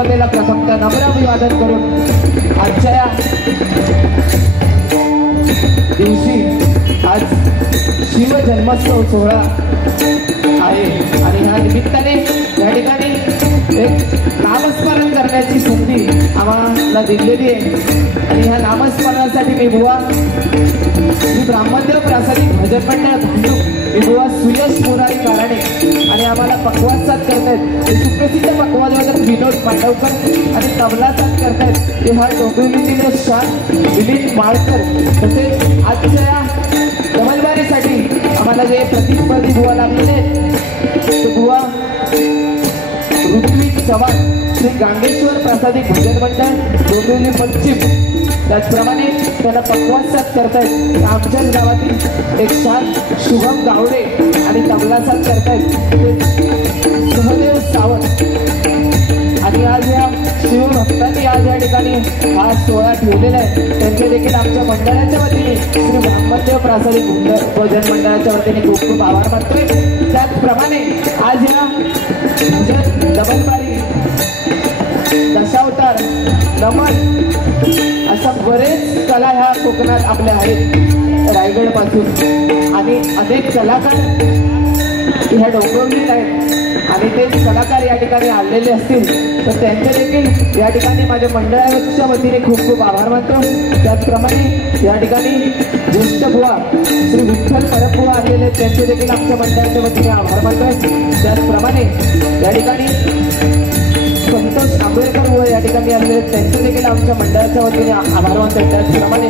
देवतेला प्रथमतः नम्र अभिवादन करून आजच्या या दिवशी आज शिव जन्मोत्सव सोहळा आहे आणि ह्या निमित्ताने या ठिकाणी एक नामस्मरण करण्याची संधी आम्हाला दिलेली आहे आणि ह्या नामस्मरणासाठी मी बुवा श्री ब्राह्मणदेव प्रासादिक भजन मंडळ भांडूप मी बुवा सुयश मुरारी काराणे आणि आम्हाला पक्वाद साथ करतायत ते सुप्रसिद्ध पक्वादवादक विनोद पांडवकर आणि तबला साथ करतायत ते हा डोंबिवलीतील शान विनीत माळकर तसेच आजच्या या डबलबारीसाठी आम्हाला जे प्रतिस्पर्धी बुवा लागलेले आहेत ते बुवा ऋत्विक चव्हाण श्री गांगेश्वर प्रासादिक भजन मंडळ डोंबिवली पश्चिम त्याचप्रमाणे त्याला पक्वाद साथ करतायत आमच्याच गावातील एक शान शुभम गावडे आणि तबला साथ करतायत सहदेव सावंत आणि आज या शिवभक्तांनी आज या ठिकाणी हा सोहळा ठेवलेला आहे त्यांचे देखील आमच्या मंडळाच्या वतीने श्री ब्राह्मणदेव प्रासादिक भजन मंडळाच्या वतीने खूप खूप आभार मानतोय। त्याचप्रमाणे आज या भजन डबलबारी दशावतार नमन अशा बरेच कला ह्या कोकणात आपल्या आहेत रायगड पासून आणि अनेक कलाकार ह्या डोंबिवलीत आहेत आणि ते कलाकार या ठिकाणी आलेले असतील तर त्यांचे देखील या ठिकाणी माझ्या मंडळाच्या वतीने खूप खूप आभार मानतो। त्याचप्रमाणे या ठिकाणी ज्येष्ठ बुवा श्री विठ्ठल परबुवा आलेले आहेत त्यांचे देखील आमच्या मंडळाच्या वतीने आभार मानतोय। त्याचप्रमाणे या ठिकाणी संतोष आंबेडकर बुवा या ठिकाणी आलेले आहेत त्यांचे देखील आमच्या मंडळाच्या वतीने आभार मानतोय। त्याचप्रमाणे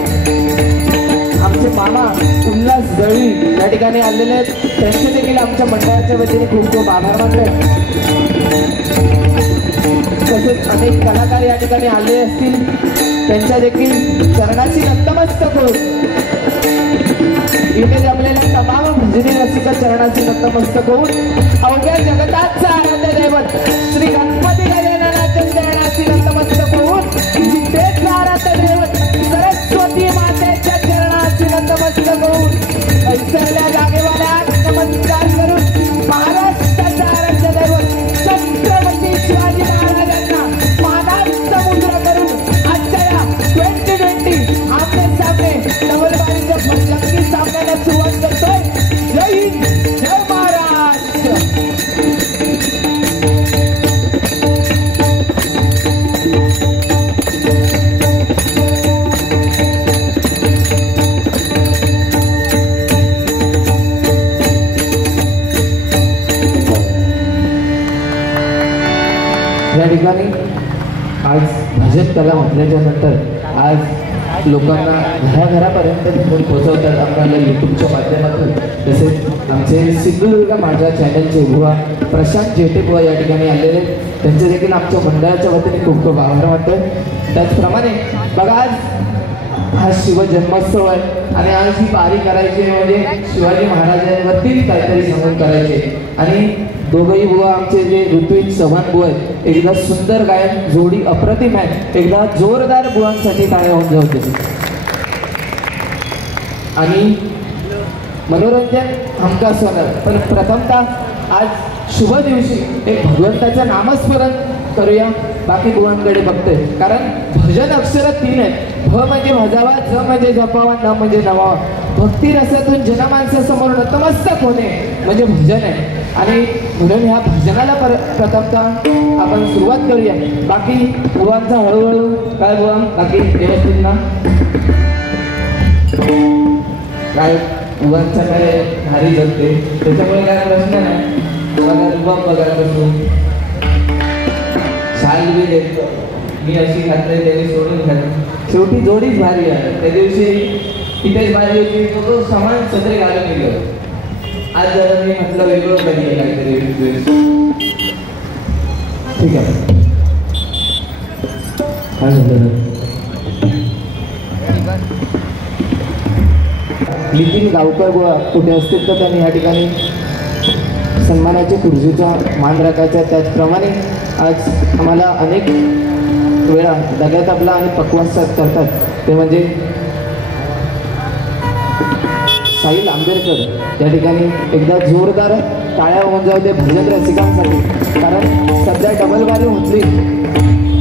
आमचे मामा उल्हास दळवी या ठिकाणी आलेले आहेत त्यांचे देखील आमच्या मंडळाच्या वतीने खूप खूप आभार मानतोय। तसेच अनेक कलाकार या ठिकाणी आले असतील त्यांच्या देखील चरणाची नतमस्तक होऊन इथे जमलेल्या तमाम भजनी रसिक चरणाची नतमस्तक होऊन अवघ्या जगताचं आराध्य दैवत श्री गणपती गजाननाच्या चरणाची नतमस्तक होऊन विद्येचं आराध्य दैवत सरस्वती मातेच्या चरणाची नतमस्तक होऊन ऐसरल्या जागेवाल्या नमस्कार करून महाराष्ट्राचं आराध्य दैवत छत्रपती शिवाजी महाराजांना मानाचा मुद्रा करून आजच्या या 2020 आमने सामने डबलबारीच्या भजनकी सामन्याला सुरुवात करतोय। जय हिंद जय महाराष्ट्र। या ठिकाणी आज भजन कला म्हटल्याच्या नंतर आज लोकांना घराघरापर्यंत घेऊन पोहोचवतात आपल्याला यूट्यूबच्या माध्यमातून। तसेच आमचे सिंधुदुर्ग माझ्या चॅनलचे बुवा प्रशांत जेटे बुवा या ठिकाणी आलेले त्यांचे देखील आमच्या मंडळाच्या वतीने खूप खूप आभार मानतोय। त्याचप्रमाणे बघा आज हा शिव जन्मोत्सव आहे आणि आज ही बारी करायची म्हणजे शिवाजी महाराजांवरती काहीतरी सांगून करायचे आणि दोघंही बुवा आमचे जे ऋत्विक चव्हाण बुवा आहेत एकदा सुंदर गायन जोडी अप्रतिम आहे एकदा जोरदार बुवांसाठी टाळ्या होऊन जाऊ तसे आणि मनोरंजन हमखास होणार। पण प्रथमतः आज शुभ दिवशी एक भगवंताचं नामस्मरण करूया बाकी बुवांकडे बघतोय कारण भजन अक्षर 3 आहेत भ म्हणजे भजावा ज म्हणजे जपावा न म्हणजे नवावा भक्ती रसातून जनमानसासमोर नतमस्तक होणे म्हणजे भजन आहे आणि म्हणून ह्या भजनाला प्रथमतः आपण सुरुवात करूया। बाकी बुवांचा हळूहळू काय बुवा बाकी व्यवस्थित ना काय बुवांचा काय भारी जगते त्याच्यामुळे काय प्रश्न नाही बुवा बघायला बसून शाल बी देतो मी अशी घातली त्यांनी सोडून घातली शेवटी जोडीच भारी आहे। त्या दिवशी इथेच भारी होती तो समान सदरे घालून गेलो आज जरा मी म्हटलं वेगळं पाहिजे काहीतरी ठीक आहे काय झालं नितीन गावकर बुवा कुठे असतील तर त्यांनी या ठिकाणी सन्मानाच्या खुर्चीचा मान राखायचा। त्याचप्रमाणे आज आम्हाला अनेक वेळा दगड तबला आणि पक्वाद साथ करतात ते म्हणजे साहिल आंबेडकर या ठिकाणी एकदा जोरदार टाळ्या होऊन जाऊ दे भजन रसिकांसाठी कारण सध्या डबलबारी म्हटली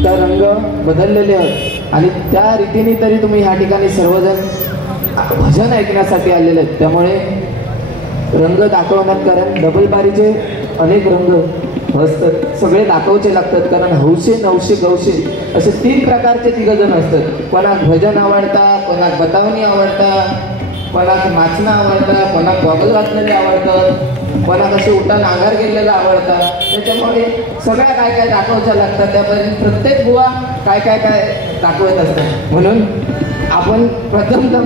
तर रंग बदललेले आहेत आणि त्या रीतीने तरी तुम्ही ह्या ठिकाणी सर्वजण भजन ऐकण्यासाठी आलेले आहेत. त्यामुळे रंग दाखवण्यात, कारण डबलबारीचे अनेक रंग असतात, सगळे दाखवचे लागतात. कारण हौशे नवशे गवशे असे 3 प्रकारचे 3 जण असतात. कोणाक भजन आवडतात, कोणाक बतावणी आवडतात, कोणाक नाचणं आवडतं, कोणाक गॉगल घातलेले आवडतं, कोणाक असे उठान आंगार गेलेला आवडतात. त्याच्यामुळे सगळ्या काय काय दाखवायच्या लागतात. त्यापर्यंत प्रत्येक बुवा काय काय काय दाखवत असतात. म्हणून आपण प्रथमतः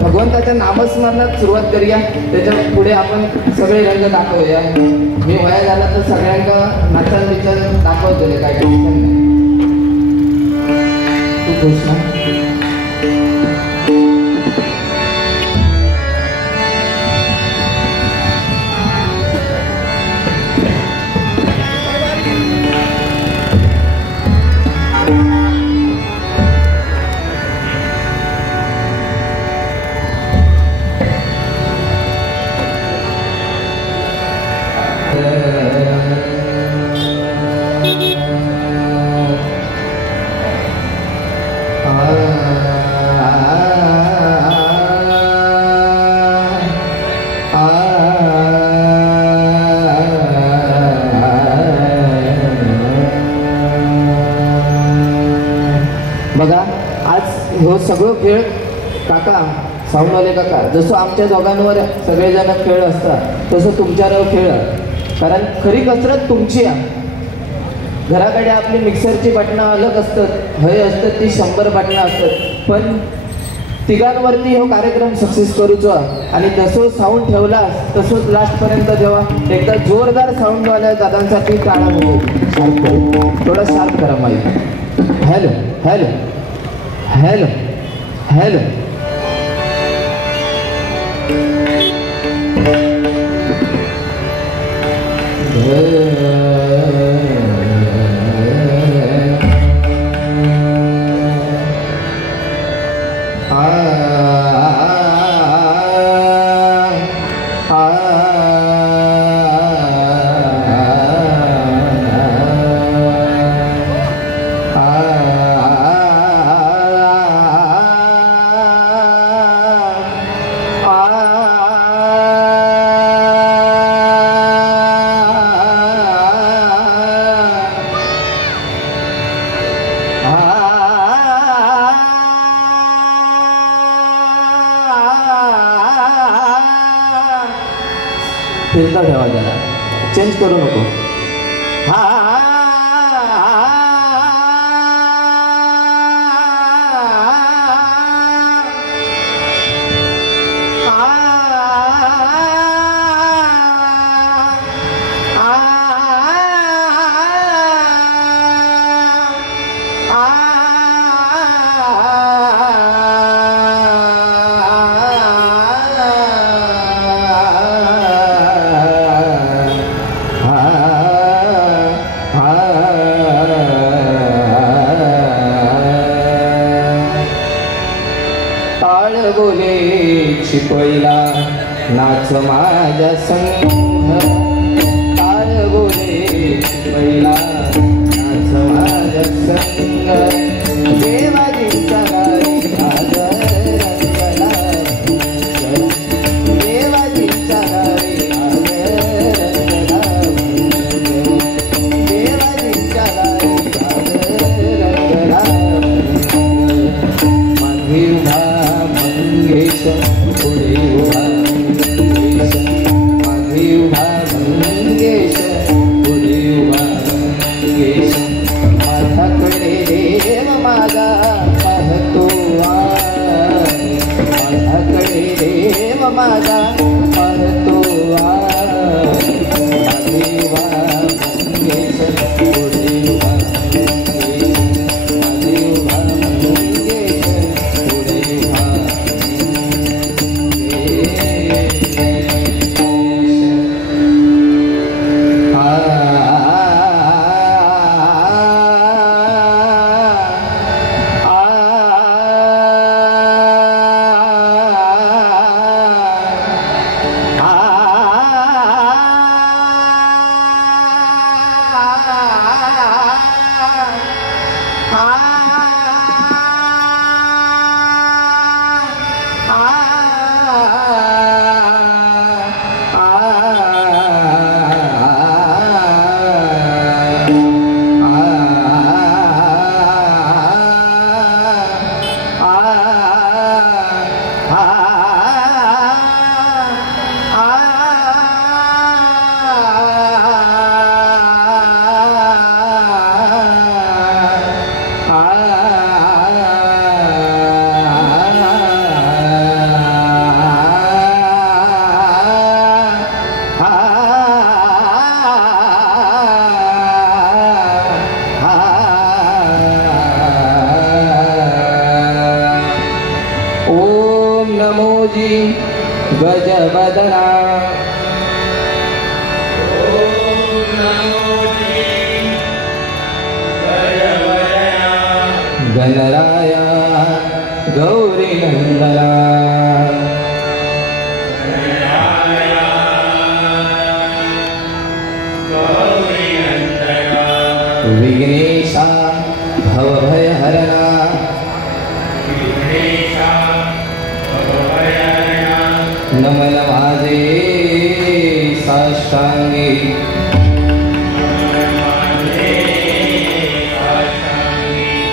भगवंताच्या नामस्मरणात सुरुवात करूया, त्याच्या पुढे आपण सगळे रंग दाखवूया. मी वया झाला तर सगळ्यांना नाचन विचार दाखवतले काय काय तू कृष्णा. बघा आज हो सगळं खेळ काका साऊंडवाले काका जसं आमच्या दोघांवर सगळेजण खेळ असतात तसं तुमच्यावर खेळ. कारण खरी कसरत तुमची आहे. घराकडे आपली मिक्सरची बटणं अलग असतात, हय असतात ती 100 बटणं असतात, पण तिघांवरती हो कार्यक्रम सक्सेस करूचो. आणि जसं साऊंड ठेवलास तसंच लास्टपर्यंत जेव्हा एकदा जोरदार साऊंडवाल्या दादांसाठी टाळा होतो. शार्प थोडा शार्प करा माहिती. Hello hello hello hello. फिरता ठेवा जरा, चेंज करू नको. शिकवला नाच माझ्या संग, ताळ बोले शिकवला नाच माझ्या संग. देवाजींच्या दारी आज रंगला, देवाजींच्या दारी आज रंगला, देवाजींच्या दारी आज रंगला. मागे उभा मंगेश पुढे उभा मंगेश, मागे उभा मंगेश पुढे उभा मंगेश. माझ्याकडे देव माझा पाहतो आहे, माझ्याकडे देव माझा पाहतो आहे. मागे उभा मंगेश पुढे उभा मंगेश, मागे उभा मंगेश पुढे उभा. ओम नमोजी गजवदना गणराया गौरी नंदना विघ्नेशा भवभयहरणा नमन माझे साष्टांगी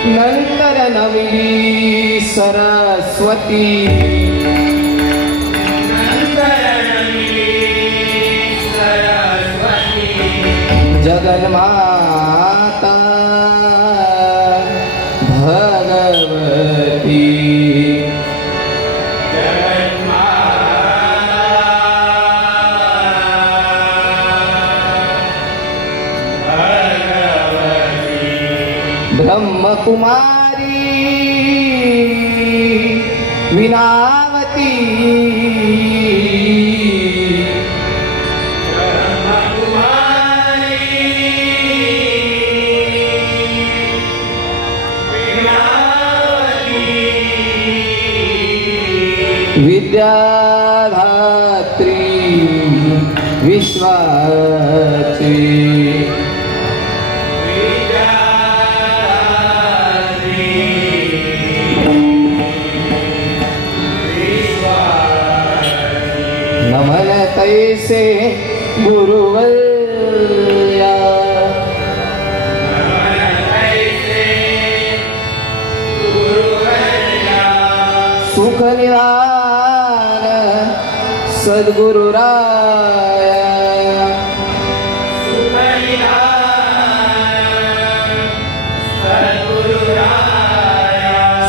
नंतर नवी सरस्वती जगन्माता भगवती ब्रह्मकुमारी विनावती विद्याधात्री विश्वाची नमन तैसे गुरुवर्या सुख निवार सद्गुरुराया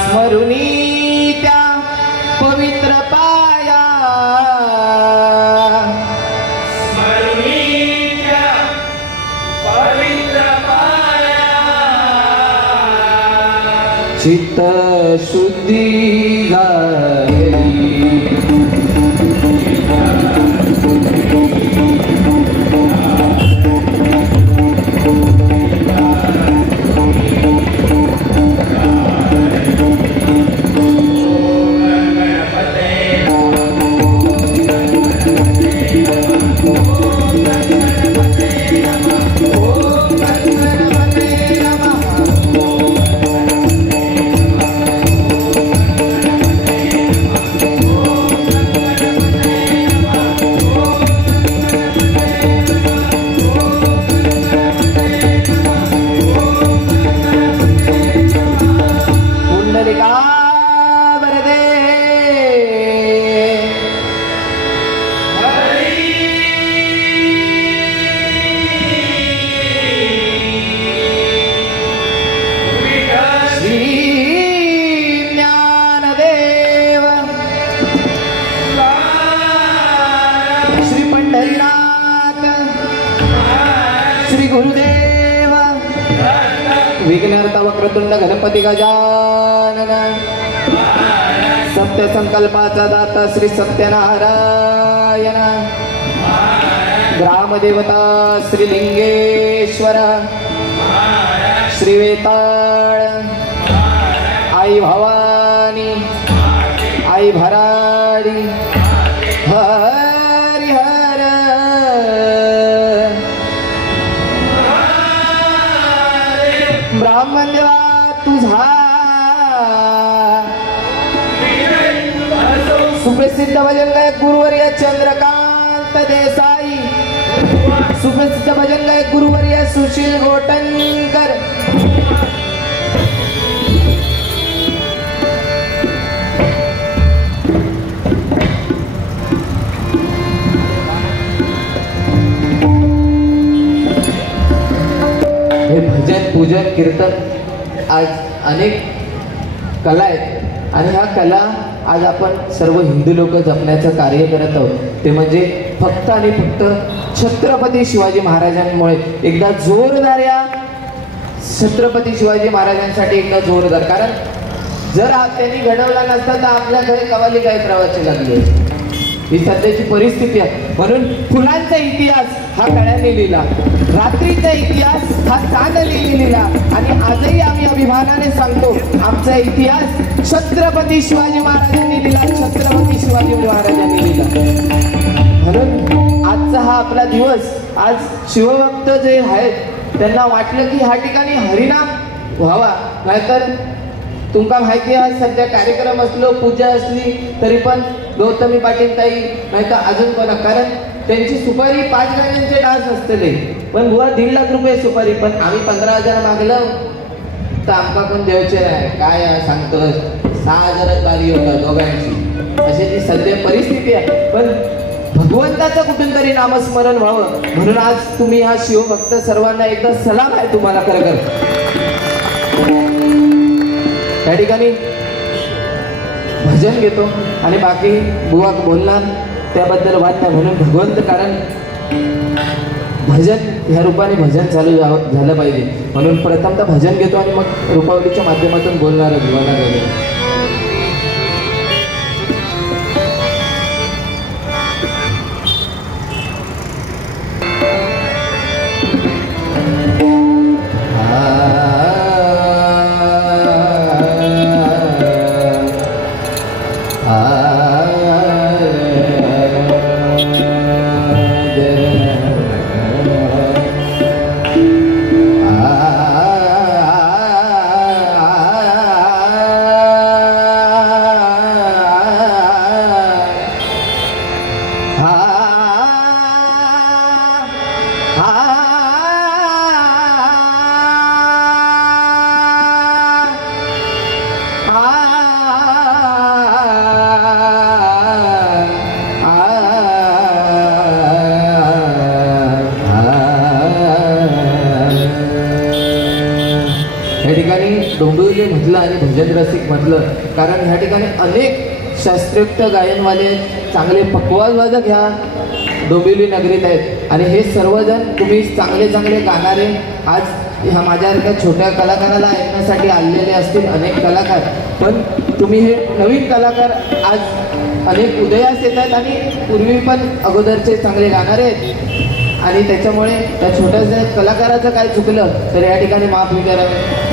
स्मरुनी त्या पवित्र पाया चित्त शुद्धि झाली विघ्नहर्ता वक्रतुंड गणपती गजानन सत्य संकल्पाचा दाता श्री सत्यनारायण ग्रामदेवता श्री लिंगेश्वर श्री वेताळ आई भवानी आई भराडी हरिहर ब्राह्मण देवा तुझा सुप्रसिद्ध भजन गायक गुरुवर्य चंद्रकांत देसाई सुप्रसिद्ध भजन गायक गुरुवर्य सुशील गोटनकर हे भजन पूजन कीर्तन आज अनेक कला आहेत आणि ह्या कला आज आपण सर्व हिंदू लोक जपण्याचं कार्य करत आहोत ते म्हणजे फक्त आणि फक्त छत्रपती शिवाजी महाराजांमुळे एकदा जोरदार या छत्रपती शिवाजी महाराजांसाठी एकदा जोरदार कारण जर त्यांनी घडवला नसता तर आपल्याकडे कवाली काही प्रवासी लागली असती. ही सध्याची परिस्थिती आहे. म्हणून फुलांचा इतिहास हा कळ्याने लिहिला, रात्रीचा इतिहास हा चांदणे लिहिला आणि आजही आम्ही अभिमानाने सांगतो आमचा इतिहास छत्रपती शिवाजी महाराजांनी लिहिला, छत्रपती शिवाजी महाराजांनी लिहिला. म्हणून आजचा हा आपला दिवस, आज शिवभक्त जे आहेत त्यांना वाटलं की ह्या ठिकाणी हरिनाम व्हावा. नाहीतर तुमका माहिती आहे सध्या कार्यक्रम असलो, पूजा असली तरी पण गौतमी पाटील ताई नाही तर अजून कोणा, कारण त्यांची सुपारी 5 गाण्यांचे डान्स असतले पण बुवा 1.5 लाख रुपये सुपारी, पण आम्ही 15,000 मागलं तर आमका कोण द्यायचे नाही. काय सांगतोस, 6,000 बारी होतं दोघांची. अशी जी सध्या परिस्थिती आहे. पण भगवंताचं कुठून तरी नामस्मरण व्हावं म्हणून आज तुम्ही हा शिवभक्त सर्वांना एकदा सलाम आहे तुम्हाला खरं. त्या ठिकाणी भजन घेतो आणि बाकी बुवा बोलणार त्याबद्दल वाद नाही. म्हणून भगवंत, कारण भजन ह्या रूपाने भजन चालू झालं पाहिजे म्हणून प्रथमतः भजन घेतो आणि मग रूपावलीच्या माध्यमातून बोलणार आहे. डोंबिवली म्हटलं आणि भजन रसिक म्हटलं कारण ह्या ठिकाणी अनेक शास्त्रोक्त गायनवाले चांगले पक्वाजवादक ह्या डोंबिवली नगरीत आहेत आणि हे सर्वजण तुम्ही चांगले चांगले गाणारे आज ह्या माझ्यासारख्या छोट्या कलाकाराला ऐकण्यासाठी आलेले असतील अनेक कलाकार. पण तुम्ही हे नवीन कलाकार आज अनेक उदयास येत आहेत आणि पूर्वी पण अगोदरचे चांगले गाणारे आहेत आणि त्याच्यामुळे त्या छोट्याशा कलाकाराचं काय चुकलं तर या ठिकाणी माफी करावी.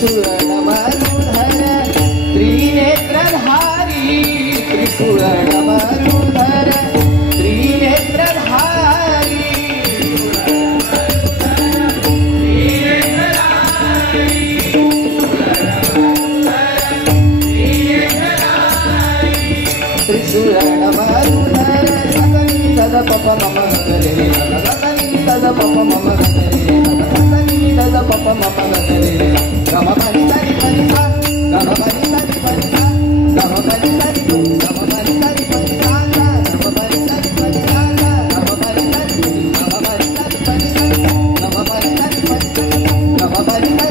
त्रिशूलमरुधर त्रिनेत्रधारी त्रिशूलमरुधर त्रिनेत्रधारी त्रिशूलमरुधर सकनि तद पप मम गरे सकनि तद पप मम गरे सकनि तद पप मम गरे गम परि तरि परि सा गम परि तरि परि सा गम परि तरि गम परि तरि परि सा गम परि तरि परि सा गम परि तरि गम परि तरि परि सा गम परि तरि परि गम परि तरि परि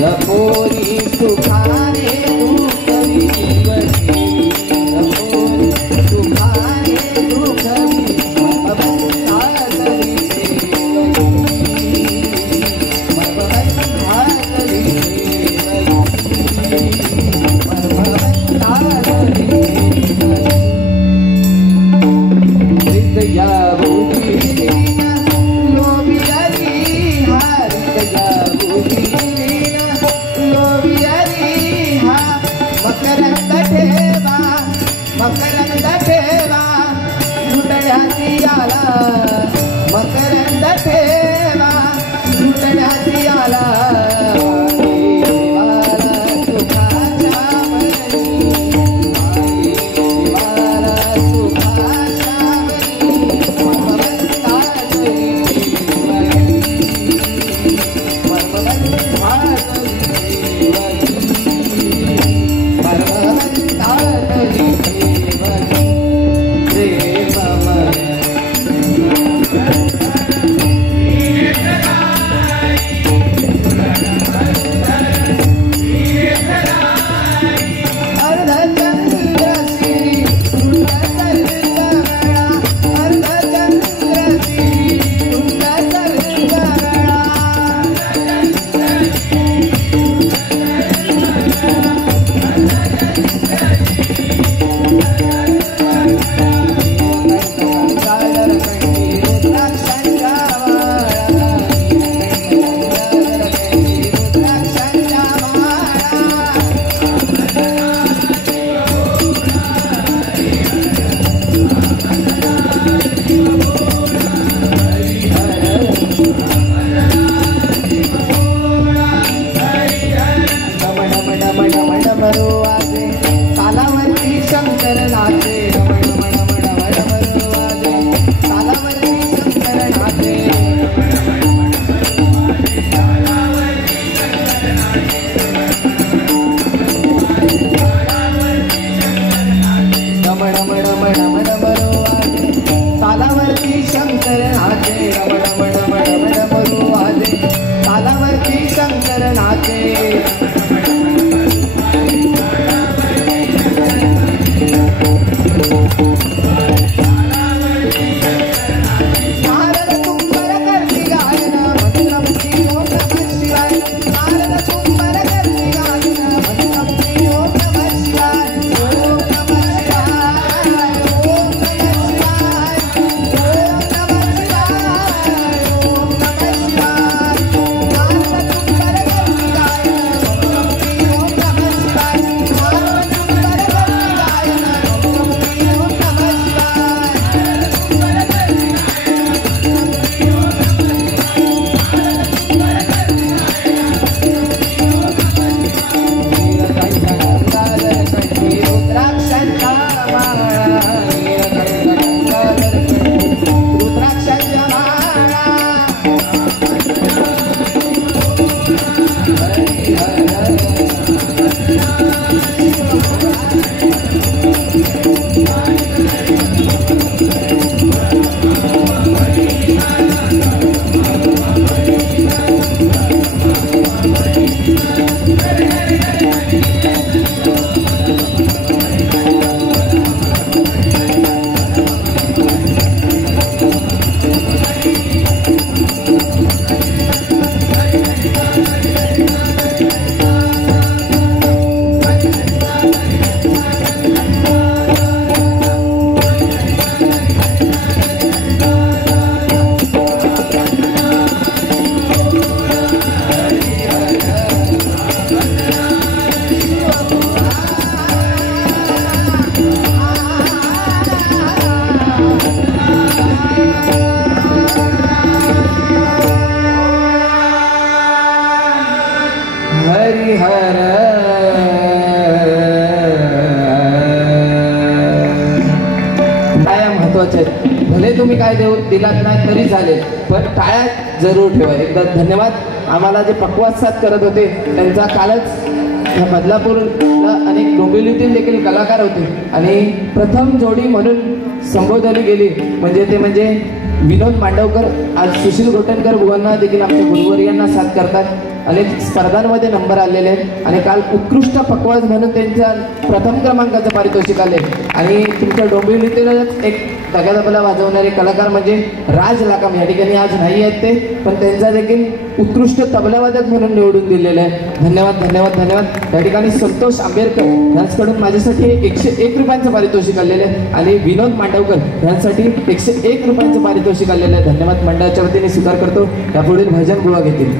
गपोरी सुखारे दुखरी सुखारे दुखरी मकरंद ठेवा लुटण्याची आला मकरंद ठेवा लुटण्याची आला देवाला सुखाचा महत्वाचे आहेत. भले तुम्ही काय देऊ दिलात नाही तरी चालेल, पण टाळ्या जरूर ठेवा. एकदा धन्यवाद. आम्हाला जे पक्वाद साथ करत होते त्यांचा कालच ह्या बदलापूरला अनेक डोंबिवलीतील देखील कलाकार होते आणि प्रथम जोडी म्हणून संबोधली गेली म्हणजे विनोद मांडवकर. आज सुशील गोटनकर बुवांना देखील आमच्या गुरुवर्यांना साथ करतात. अनेक स्पर्धांमध्ये नंबर आलेले आहेत आणि काल उत्कृष्ट पक्वाज म्हणून त्यांच्या प्रथम क्रमांकाचं पारितोषिक आले. आणि तुमच्या डोंबिवलीतीलच एक तबला वाजवणारे कलाकार म्हणजे राज लाकाम, या ठिकाणी आज नाही आहेत ते, पण त्यांचा देखील उत्कृष्ट तबलावादक म्हणून निवडून दिलेलं आहे. धन्यवाद धन्यवाद धन्यवाद. या ठिकाणी संतोष आंबेडकर यांच्याकडून माझ्यासाठी 101 रुपयांचं पारितोषिक आलेलं आहे आणि विनोद मांडवकर यांसाठी 101 रुपयांचं पारितोषिक आलेलं आहे. धन्यवाद. मंडळाच्या वतीने स्वीकार करतो. यापुढील भजन बुवा घेतील.